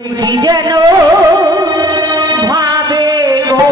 কি যেন ভাবে গো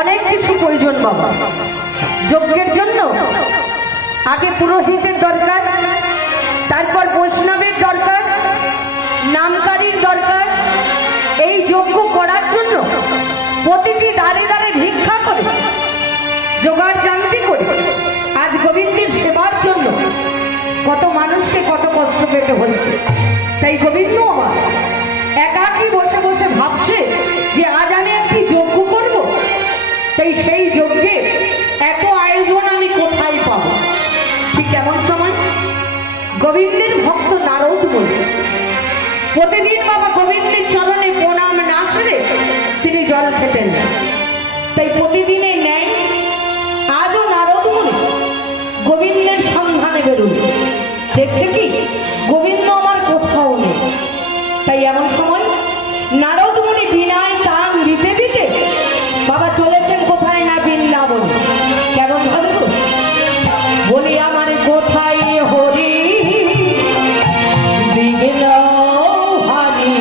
অনেক কিছু প্রয়োজন বাবা। যজ্ঞের জন্য আগে পুরোহিতের দরকার, তারপর বৈষ্ণবের দরকার, নামকারীর দরকার। এই যজ্ঞ করার জন্য প্রতিটি দাঁড়ে দাঁড়ে ভিক্ষা করে জোগাড় জানতি করে আজ গোবিন্দের সেবার জন্য কত মানুষকে কত কষ্ট পেতে হচ্ছে। তাই গোবিন্দ আমার একাকী বসে বসে ভাবছে যে আজ আমি একটি যজ্ঞ করব। তাই সেই যজ্ঞে এত আয়োজন আমি কোথায় পাব? ঠিক এমন সময় গোবিন্দের ভক্ত নারদ বলে প্রতিদিন বাবা গোবিন্দের চরণে প্রণাম না করে তিনি জল খেতেন না। তাই প্রতিদিনের ন্যায় আজও নারদ বলে গোবিন্দের সন্ধানে বেরোল। দেখছে কি গোবিন্দ আমার কোথাও নেই। তাই এমন সময় নারদ মুনি বিনায় টান দিতে দিতে বাবা চলেছেন কোথায় না বৃন্দাবনে। কেমন ভালো বলি আমার কোথায় হরি বিঘ্ন হারি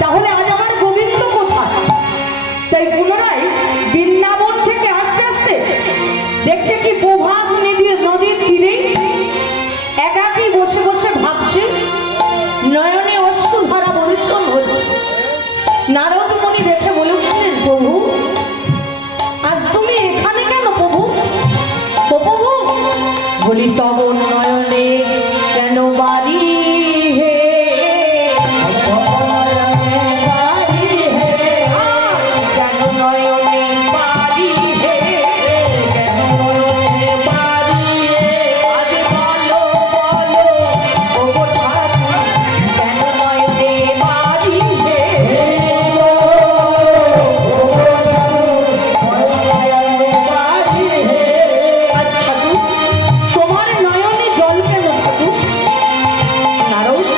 তাহলে আজ আমার গোবিন্দ কোথায়? নারদ মুনি দেখে বলে উঠলেন, প্রভু আজ তুমি এখানে কেন প্রভু? ও প্রভু, বলি তব নয়নে কেন বাড়ি হে, কেন নয়নে বাড়ি হে, কেন নয়নে বাড়ি হে, আজ বলো বলো ওগো ঠাকুর, কেন নয়নে বাড়ি হে। তোমার নয়নে জল কেন ঠাকুর? নারদ,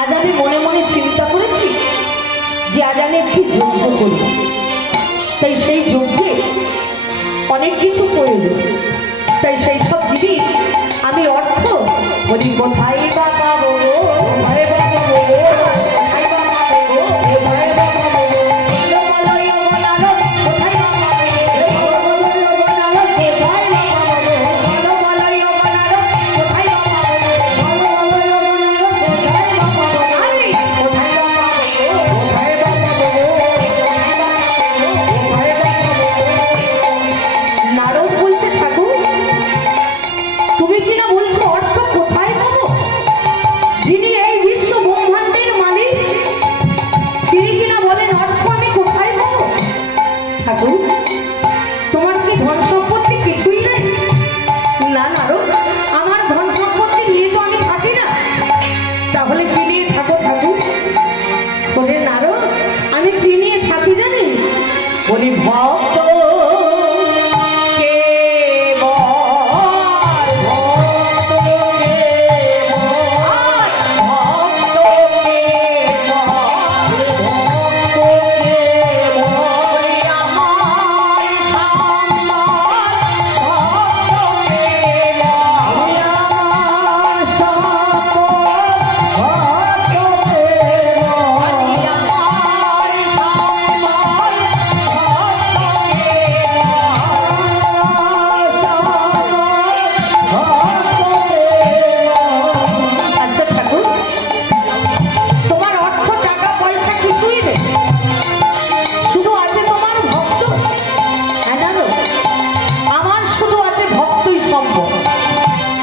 আজ আমি মনে মনে চিন্তা করেছি যে আজ আমি একটি যজ্ঞ করব, তাই সেই যজ্ঞে অনেক কিছু প্রয়োজন, তাই সেই সব জিনিস আমি অর্থ বলি কোথায় বা পাবো, কোথায় বা পাবো, কোথায় বা পাবো, কোথায় বা পাবো, কোথায় বা পাবো, কোথায় বা নারদ বলছে, ঠাকুর তুমি কিনা বলছো অর্থ কোথায় পাবো? যিনি এই বিশ্ব ব্রহ্মাণ্ডের মালিক তিনি কিনা বলেন অর্থ আমি কোথায় পাবো? ঠাকুর তোমার কি ধন সম্পত্তি কিছুই নাই? না নারদ, আমার ধন সম্পত্তি নিয়ে তো আমি থাকি না। তাহলে কি নিয়ে থাকো ঠাকুর? বলে নারদ, আমি কি নিয়ে থাকি জানিস? বলি ভক্ত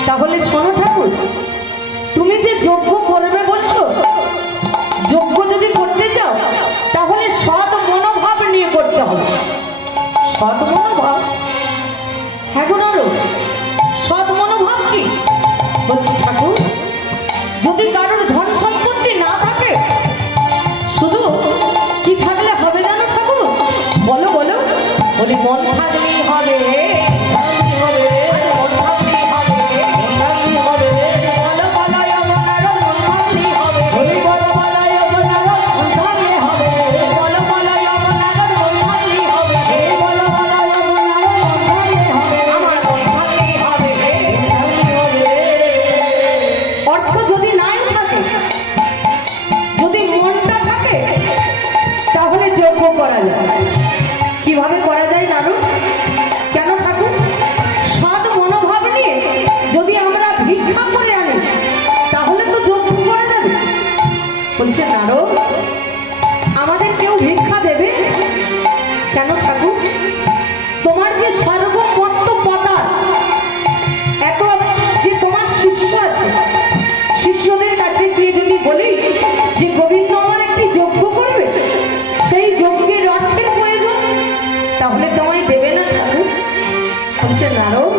তাহলে শোনো ঠাকুর, তুমি যে যজ্ঞ করবে বলছো, যজ্ঞ যদি করতে চাও তাহলে সৎ মনোভাব নিয়ে করতে হবে। সৎ মনোভাব? হ্যাঁ গো নারদ, সৎ মনোভাব কি? বলছি ঠাকুর, যদি কারোর ধন সম্পত্তি না থাকে, শুধু কি থাকলে হবে জানো ঠাকুর? বলো বলো। বলি মন থাকলেই হবে, করা যায়। কিভাবে করা যায় নারদ? কেন ঠাকুর? সৎ মনোভাব নিয়ে যদি আমরা ভিক্ষা করে আনি তাহলে তো যজ্ঞ করা যাবে। বলছে নারদ, আমাদের কেউ ভিক্ষা দেবে কেন ঠাকুর? তোমার যে সর্বমত্ত পতা এত যে তোমার শিষ্য আছে, শিষ্যদের কাছে গিয়ে যদি বলি যে গোবিন্দ আমার একটি যজ্ঞ করবে, সেই যজ্ঞের অর্থের প্রয়োজন, তাহলে তোমায় দেবে না ঠাকুর? বলছে নারদ,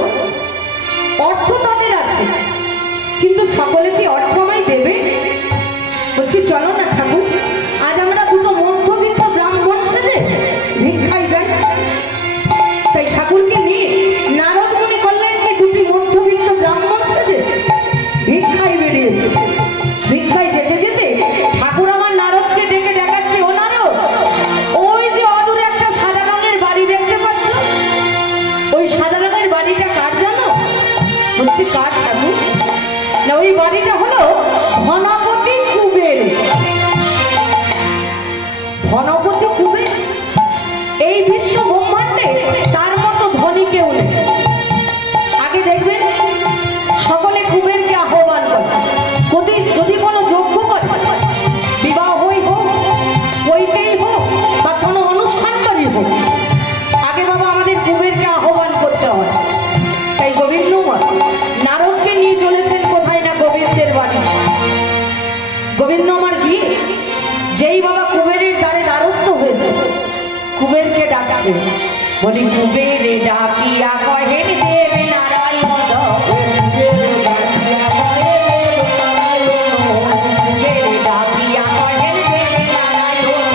অর্থ তাদের আছে, কিন্তু সকলে কি অর্থ আমায় দেবে? বলছি চলো না ঠাকুর, আজ আমরা দুটো মধ্যবিত্ত ব্রাহ্মণ সেজে ভিক্ষায় যাই। তাই ঠাকুরকে নিয়ে নারদ মনে করলেন কি দুটি মধ্যবিত্ত ব্রাহ্মণ সেজে ভিক্ষায় বেরিয়েছে। ভিক্ষায় যেতে যেতে ঠাকুর আমার নারদকে ডেকে দেখাচ্ছে, ও নারদ, ওই যে অদূরে একটা সাদা রঙের বাড়ি দেখতে পাচ্ছ, ওই সাদা রঙের বাড়িটা কার জানো? বলছি কার ঠাকুর? না ওই বাড়িটা হলো হোক, আগে বাবা আমাদের কুবেরকে আহ্বান করতে হয়। তাই গোবিন্দ নারদকে নিয়ে চলেছেন কোথায় না গোবিন্দের বাড়ি। গোবিন্দ আমার গিয়ে যেই বাবা কুবেরের দ্বারে দ্বারস্থ হয়েছে, কুবেরকে ডাকছে, বলি কুবেরে ডাকিয়া কহেন দেব নারায়ণ, কুবেরে ডাকিয়া কহেন দেব নারায়ণ,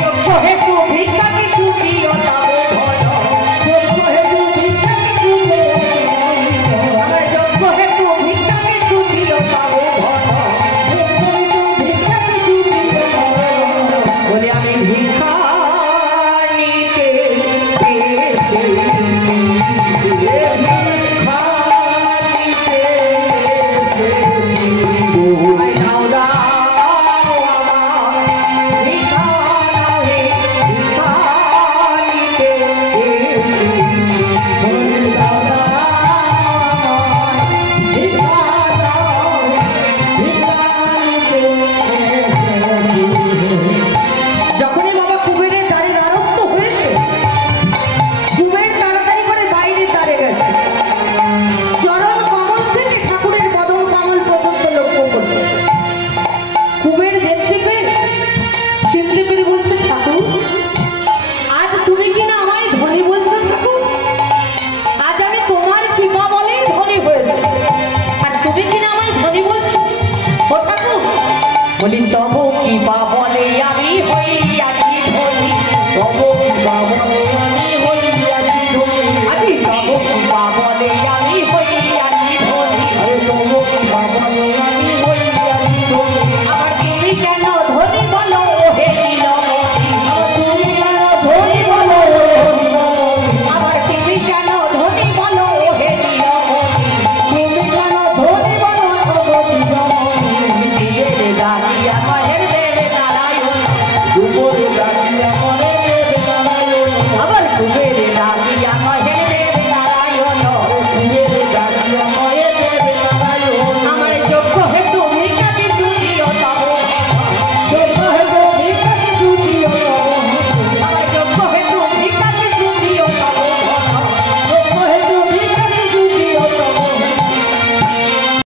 যোগ্য হেতু ভিক্ষা কিছু দিও তবে ধন, যোগ্য হেতু ভিক্ষা কিছু দিও, আমার যোগ্য হেতু ভিক্ষা কিছু দিও তবে ধন, ভিক্ষা কিছু দিও বলে আমি ভিক্ষা নিতে যখনই বাবা কুবেরের দ্বারে দ্বারস্থ হয়েছে, কুবের তাড়াতাড়ি করে বাইরে দাঁড়িয়ে গেছে, চরণ কমল থেকে ঠাকুরের বদন কমল পর্যন্ত লক্ষ্য করছে। কুবের দেখতে পেয়ে চিনতে পেরে বলছে, ঠাকুর আজ তুমি কিনা আমায় ধনী বলছো ঠাকুর, আজ আমি তোমার কৃপা বলেই ধনী হয়েছি, আর তুমি কিনা আমায় ধনী বলছো। ও ঠাকুর বলি তব কৃপা বলে আমি হইয়াছি ধনী, তব কৃপা বলে